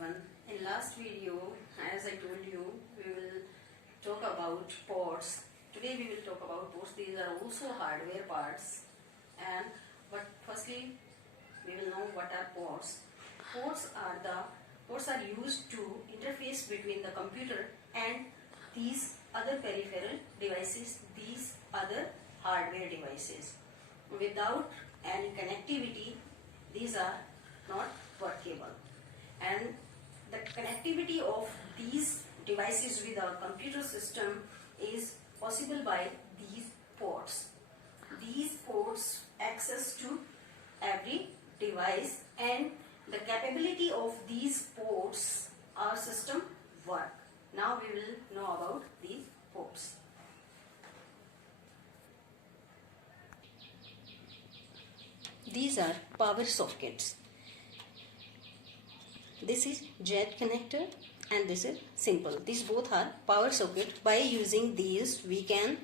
everyone. In last video, as I told you, we will talk about ports. Today we will talk about ports. These are also hardware parts. But firstly, we will know what are ports. Ports are used to interface between the computer and these other peripheral devices, these other hardware devices. Without any connectivity, these are not workable. And the connectivity of these devices with our computer system is possible by these ports. These ports access to every device, and the capability of these ports our system work. Now we will know about these ports. These are power sockets. This is jet connector and this is simple. These both are power socket. By using these we can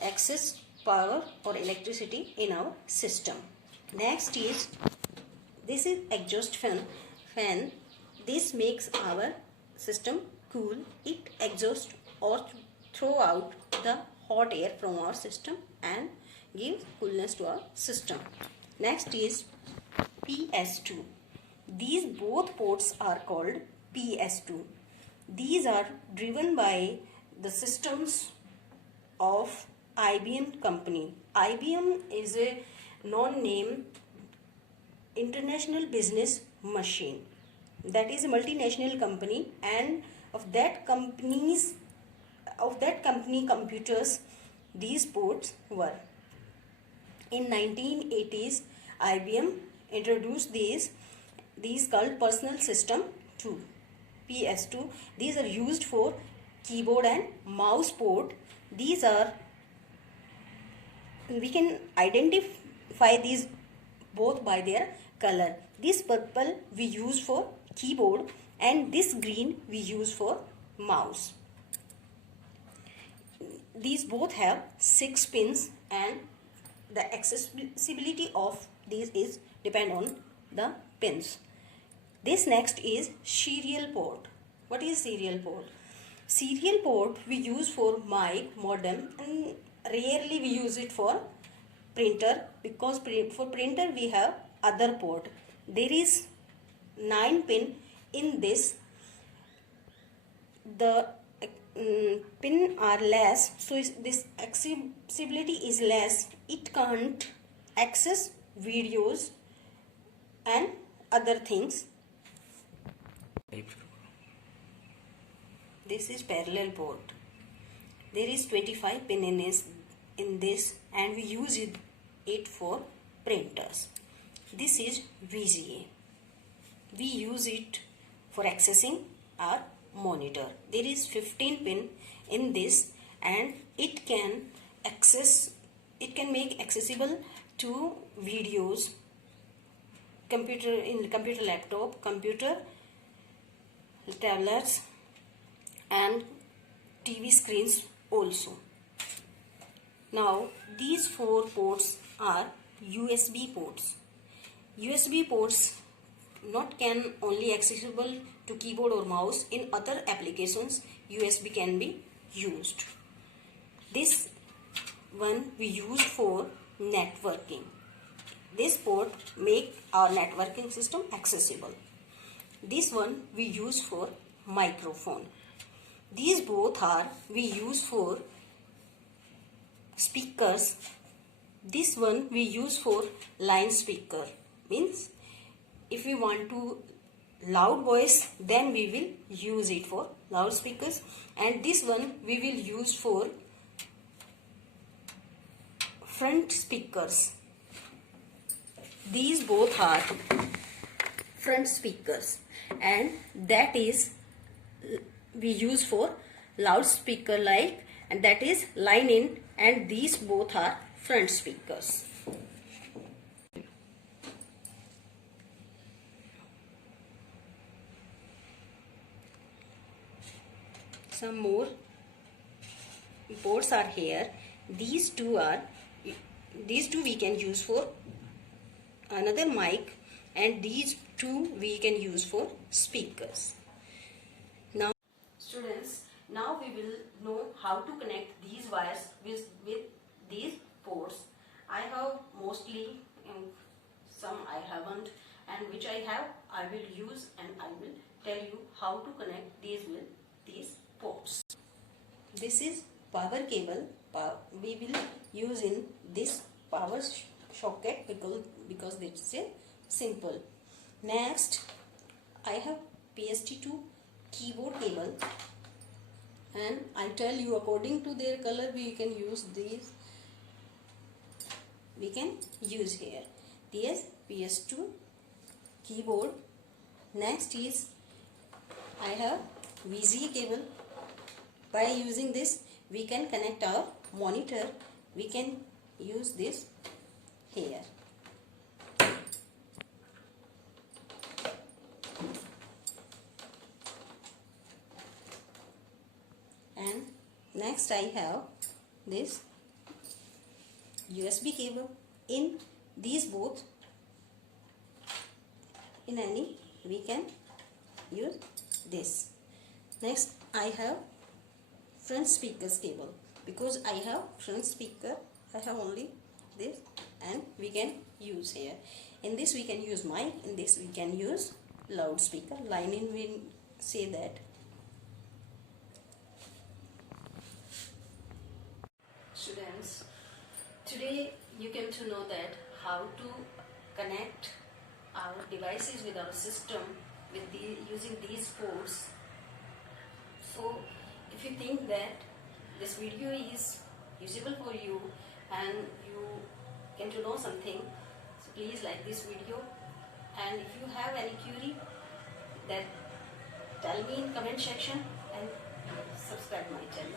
access power or electricity in our system. Next is this is exhaust fan. This makes our system cool. It exhausts or throw out the hot air from our system and gives coolness to our system. Next is PS2. These both ports are called PS2. These are driven by the systems of IBM company. IBM is a non-name international business machine. That is a multinational company, and of that company computers these ports were. In 1980s, IBM introduced these called personal system 2, PS2. These are used for keyboard and mouse port. We can identify these both by their color. This purple we use for keyboard and this green we use for mouse. These both have 6 pins, and the accessibility of these is depend on the pins. This next is serial port. What is serial port? Serial port we use for mic, modem, and rarely we use it for printer, because for printer we have other port. There is 9 pin in this. The pin are less, so this accessibility is less. It can't access videos and other things. This is parallel port. There is 25 pin in this, and we use it for printers. This is VGA. We use it for accessing our monitor. There is 15 pin in this, and it can make accessible to videos, computer laptop, computer tablets, and TV screens also. Now these 4 ports are USB ports. USB ports not can only accessible to keyboard or mouse. In other applications USB can be used. This one we use for networking. This port make our networking system accessible. This one we use for microphone. These both are we use for speakers. This one we use for line speaker. Means if we want to loud voice, then we will use it for loudspeakers. And this one we will use for front speakers. These both are front speakers, and that is we use for loudspeaker like, and that is line in, and these both are front speakers. Some more ports are here. These two we can use for another mic, and these two we can use for speakers. Students, now we will know how to connect these wires with these ports. I have mostly, some I haven't, and which I have I will use, and I will tell you how to connect these with these ports. This is power cable. We will use in this power socket because this is simple. Next, I have PST2 keyboard cable, and I tell you according to their color we can use these. We can use here. This PS2 keyboard. Next is I have VGA cable. By using this we can connect our monitor. We can use this here. And next I have this USB cable. In these both, in any we can use this. Next I have front speakers cable. Because I have front speaker, I have only this, and we can use here. In this we can use mic, in this we can use loudspeaker. Line in we say that. Students, today you came to know that how to connect our devices with our system using these ports. So if you think that this video is usable for you and you came to know something, so please like this video, and if you have any query, that tell me in comment section and subscribe my channel.